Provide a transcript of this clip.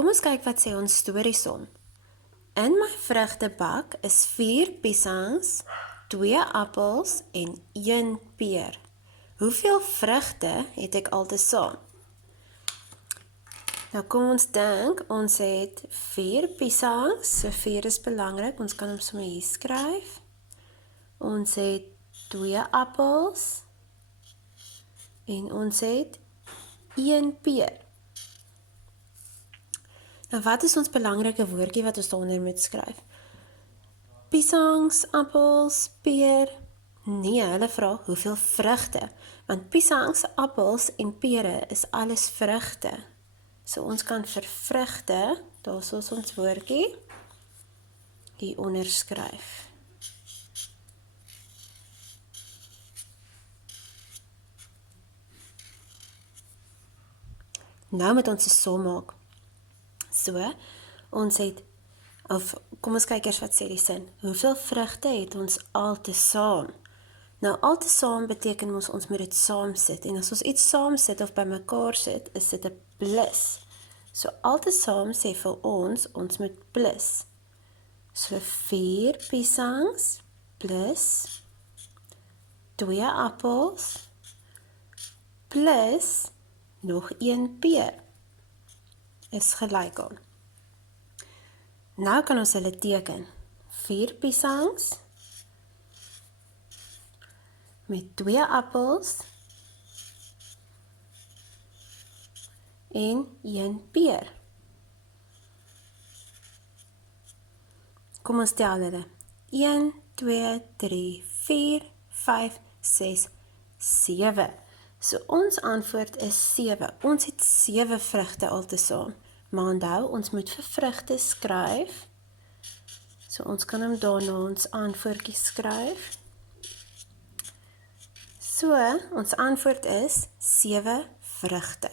kom ons kyk wat sê ons storiesom. In my vrugtebak is 4 piesangs, 2 appels en 1 peer. Hoeveel vrugte het ek altesaam? Nou kom ons dink, ons het 4 piesangs, so 4 is belangrik, ons kan hom sommer hier skryf. Ons het 2 appels en ons het 1 peer. Nou wat is ons belangrike woordjie wat ons daaronder moet skryf? Piesangs, appels, peer. Nee, hulle vra hoeveel vrugte, want piesangs, appels en pere is alles vrugte. So ons kan vir vrugte, daar is ons woordjie, hier onder skryf. Nou moet ons 'n som maak. So, ons het, of kom ons kyk eers wat sê die sin. Hoeveel vrugte het ons altesaam? Nou, altesaam beteken ons moet dit saam sit. En as ons iets saam sit of by mekaar sit, is dit 'n plus. So, altesaam sê vir ons moet plus. So, 4 piesangs plus 2 appels plus nog 1 peer is gelyk aan. Nou kan ons hulle teken. 4 piesangs met 2 appels en 1 peer. Kom ons tel hulle. 1, 2, 3, 4, 5, 6, 7. So ons antwoord is 7. Ons het 7 vrugte altesaam. Maar onthou, ons moet vir vrugte skryf. So ons kan hom daarna ons antwoordjie skryf. So, ons antwoord is 7 vrugte.